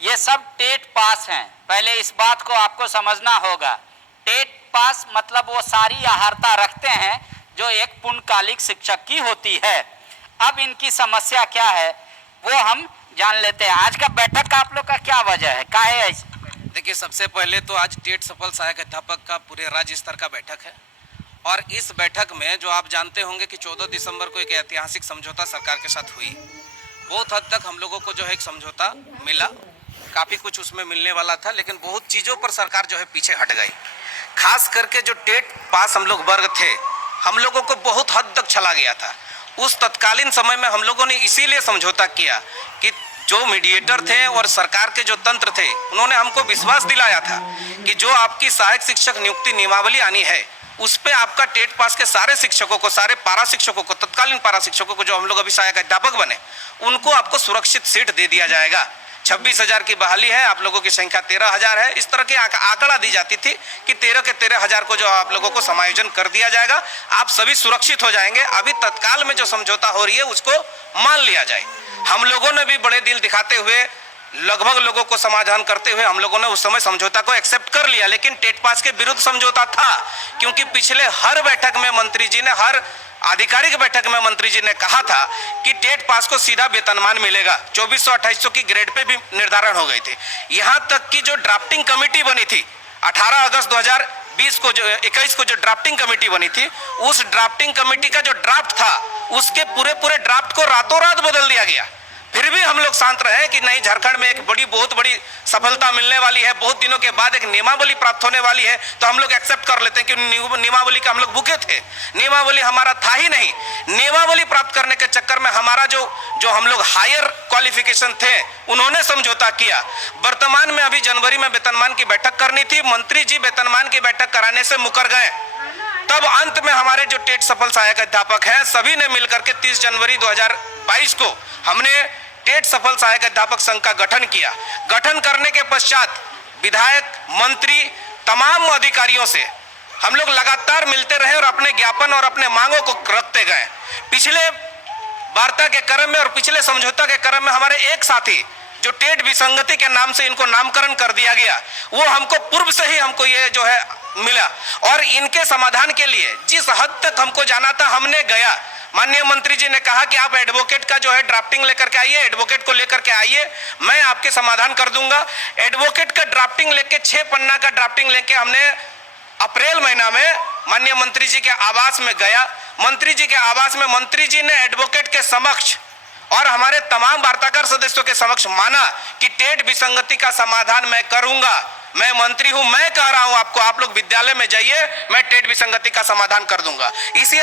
ये सब TET pass हैं। पहले इस बात को आपको समझना होगा। टेट पास मतलब वो सारी अहर्ता रखते हैं जो एक पूर्णकालिक शिक्षक की होती है। अब इनकी समस्या क्या है वो हम जान लेते हैं। आज का बैठक का आप लोग का क्या वजह है, क्या है? देखिए, सबसे पहले तो आज टेट सफल सहायक अध्यापक का पूरे राज्य स्तर का बैठक है और इस बैठक में जो आप जानते होंगे कि 14 दिसंबर को एक ऐतिहासिक समझौता सरकार के साथ हुई। बहुत हद तक हम लोगों को जो है एक समझौता मिला, काफ़ी कुछ उसमें मिलने वाला था, लेकिन बहुत चीज़ों पर सरकार जो है पीछे हट गई। खास करके जो टेट पास हम लोग वर्ग थे, हम लोगों को बहुत हद तक चला गया था। उस तत्कालीन समय में हम लोगों ने इसीलिए समझौता किया कि जो मीडिएटर थे और सरकार के जो तंत्र थे, उन्होंने हमको विश्वास दिलाया था कि जो आपकी सहायक शिक्षक नियुक्ति नियमावली आनी है उस पे आपका टेट पास के सारे शिक्षकों को, सारे पारा शिक्षकों को, तत्कालीन पारा शिक्षकों को जो हम लोग अभी सहायक अध्यापक बने, उनको आपको सुरक्षित सीट दे दिया जाएगा। 26,000 की बहाली है, आप लोगों की संख्या 13,000 है। इस तरह की आंकड़ा दी जाती थी कि 13 के 13,000 को जो आप लोगों को समायोजन कर दिया जाएगा, आप सभी सुरक्षित हो जाएंगे। अभी तत्काल में जो समझौता हो रही है उसको मान लिया जाए। हम लोगों ने भी बड़े दिल दिखाते हुए, लगभग लोगों को समाधान करते हुए हम लोगों ने उस समय समझौता को एक्सेप्ट कर लिया, लेकिन टेट पास के विरुद्ध समझौता था। क्योंकि पिछले हर बैठक में मंत्री जी ने, हर आधिकारिक बैठक में मंत्री जी ने कहा था कि टेट पास को सीधा वेतनमान मिलेगा। 2400-2800 की ग्रेड पे भी निर्धारण हो गए थे। यहां तक कि जो ड्राफ्टिंग कमेटी बनी थी 18 अगस्त 2021 को जो ड्राफ्टिंग कमेटी बनी थी, उस ड्राफ्टिंग कमेटी का जो ड्राफ्ट था उसके पूरे ड्राफ्ट को रातों रात बदल दिया गया। फिर भी हम लोग शांत रहे कि नहीं, झारखंड में एक बहुत बड़ी सफलता मिलने वाली है, बहुत दिनों के बाद एक नियमावली प्राप्त होने वाली है, तो हम लोग एक्सेप्ट कर लेते हैं कि नियमावली का हम लोग भूखे थे। नियमावली हमारा था ही नहीं। नियमावली प्राप्त करने के चक्कर में हमारा जो हम लोग हायर क्वालिफिकेशन थे उन्होंने समझौता किया। वर्तमान में अभी जनवरी में वेतनमान की बैठक करनी थी, मंत्री जी वेतनमान की बैठक कराने से मुकर गए। तब अंत में हमारे जो टेट सफल सहायक अध्यापक हैं सभी ने मिलकर के 30 जनवरी 2022 को हमने टेट सफल सहायक अध्यापक संघ का गठन किया। गठन करने के पश्चात विधायक, मंत्री, तमाम अधिकारियों से हम लोग लगातार मिलते रहे और अपने ज्ञापन और अपने मांगों को रखते गए। पिछले वार्ता के क्रम में और पिछले समझौता के क्रम में हमारे एक साथी जो टेट विसंगति के नाम से इनको नामकरण कर दिया गया, वो हमको पूर्व से ही हमको ये जो है मिला और इनके समाधान के लिए जिस हद तक हमको जाना था हमने गया। माननीय मंत्री जी ने कहा कि आप एडवोकेट का जो है ड्राफ्टिंग लेकर के आइए, एडवोकेट को लेकर के आइए, मैं आपके समाधान कर दूंगा। एडवोकेट का ड्राफ्टिंग लेके 6 पन्ना का ड्राफ्टिंग लेके हमने अप्रैल महीना में माननीय मंत्री जी के आवास में गया। मंत्री जी के आवास में मंत्री जी ने एडवोकेट के समक्ष और हमारे तमाम वार्ताकार सदस्यों के समक्ष माना कि टेट विसंगति का समाधान मैं करूंगा, मैं मंत्री हूं, मैं कह रहा हूं आपको, आप लोग विद्यालय में जाइए, मैं टेट विसंगति का समाधान कर दूंगा। इसी